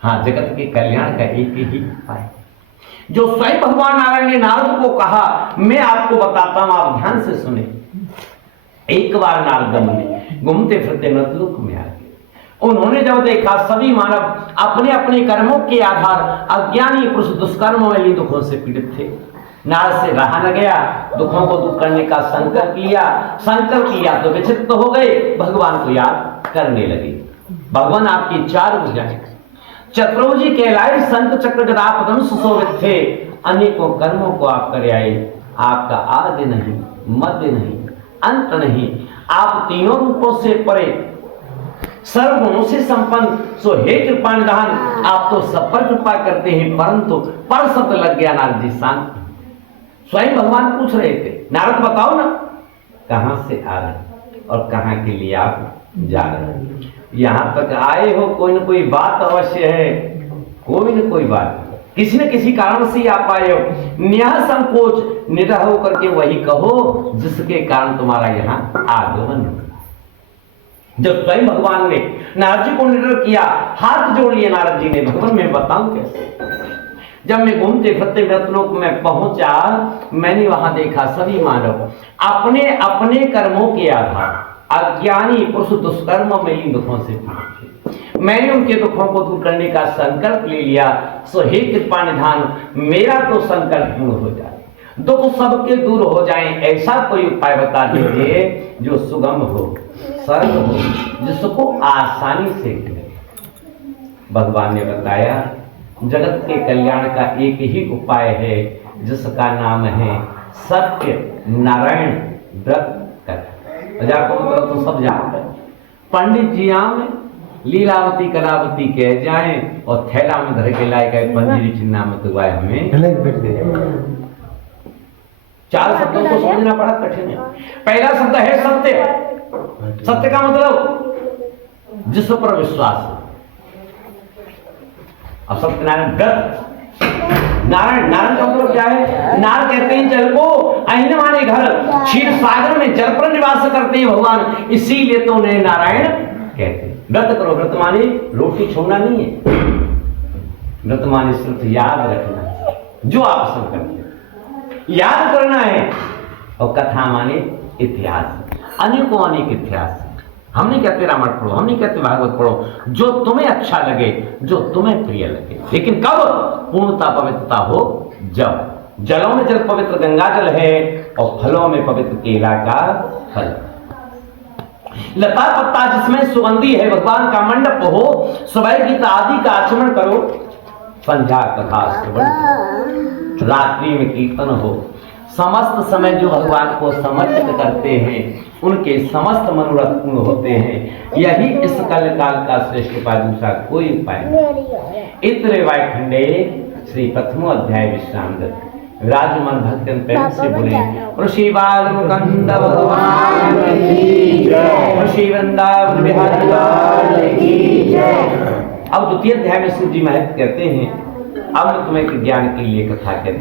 हाँ, जगत के कल्याण का एक ही उपाय जो स्वयं भगवान नारायण ने नारद को कहा, मैं आपको बताता हूं, आप ध्यान से सुने। एक बार नारद मुनि घूमते फिरते मृतलोक में आ गए। उन्होंने जब देखा सभी मानव अपने अपने कर्मों के आधार अज्ञानी पुरुष दुष्कर्मों में दुखों से पीड़ित थे। नारद से रहा न गया, दुखों को दूर करने का संकल्प लिया तो विचित्र हो गए, भगवान को याद करने लगे। भगवान आपकी चार भुजाएं चतुर्भुजी कहलाए, शंख चक्र गदा पद्म सुशोभित थे। अनेकों कर्मों को आप कर आए, आपका आदि नहीं, मध्य नहीं, अंत नहीं। आप तीनों रूपों से परे, सर्वगुणों से संपन्न, सो हे कृपा निधान, आप तो सब पर कृपा करते हैं, परंतु पर शब्द लग गया नारद जी शांत। स्वयं भगवान पूछ रहे थे, नारद बताओ ना कहां से आ रहे और कहां के लिए आप जा रहे हैं। यहां तक आए हो, कोई न कोई बात अवश्य है, कोई न कोई बात, किसी न किसी कारण से आप आए हो। न्याय संकोच निडर होकर के वही कहो जिसके कारण तुम्हारा यहाँ आगमन हुआ। जब स्वयं भगवान ने नारद जी को निडर किया, हाथ जोड़ लिए नारद जी ने, भगवान मैं बताऊं कैसे। जब मैं घूमते फिरते मृतलोक में पहुंचा, मैंने वहां देखा सभी मानव अपने अपने कर्मों के आधार अज्ञानी पुरुष दुष्कर्म में इन दुखों से पीड़ित थे। मैंने उनके दुखों को दूर करने का संकल्प ले लिया। सो हे कृपा निधान, मेरा तो संकल्प पूर्ण हो जाए, दुख सबके दूर हो जाए, ऐसा कोई उपाय बता दीजिए जो सुगम हो, सरल हो, जिसको आसानी से मिले। भगवान ने बताया जगत के कल्याण का एक ही उपाय है, जिसका नाम है सत्य नारायण व्रत कथा। तो सब जानते हैं। पंडित जी आम लीलावती कलावती कह जाए और थैला में धर के लाए गए पंजीरी चिन्ना में तो गाय हमें चार शब्दों को समझना बड़ा कठिन है। पहला शब्द है सत्य। सत्य का मतलब जिस पर विश्वास है। अब सत्यनारायण व्रत, नारायण का मतलब क्या है? नार कहते हैं जल को, अहिन माने घर, क्षीर सागर में जल पर निवास करते हैं भगवान, इसीलिए तो उन्हें नारायण कहते हैं। व्रत करो, व्रत माने रोटी छोड़ना नहीं है, व्रत माने सिर्फ याद रखना, जो आप सब करते हैं याद करना है। और कथा माने इतिहास, अनेकों अनेक इतिहास। हम नहीं कहते रामायण पढ़ो, हम नहीं कहते भागवत पढ़ो, जो तुम्हें अच्छा लगे, जो तुम्हें प्रिय लगे, लेकिन कब पूर्णता पवित्रता हो। जब जलों में जल पवित्र गंगा जल है और फलों में पवित्र केला का फल, लता पत्ता जिसमें सुगंधी है, भगवान का मंडप हो, सुबह गीता आदि का आचमन करो, संध्या कथा श्रवण, रात्रि में कीर्तन हो, समस्त समय जो भगवान को समर्पित करते हैं उनके समस्त मनोरथ पूर्ण होते हैं। यही इस कल काल का श्रेष्ठ उपाय, दूसरा कोई उपाय नहीं। इतरे वायखंडे श्री प्रथमो अध्याय विश्राम विराजमान भक्तन प्रेम से बोले ऋषि बाल मुकुंद भगवान की जय, ऋषि वृंदावन बिहारी की जय। अब द्वितीय अध्याय में शिव जी महत्व कहते हैं। अब मैं तुम्हें ज्ञान के लिए कथा कहते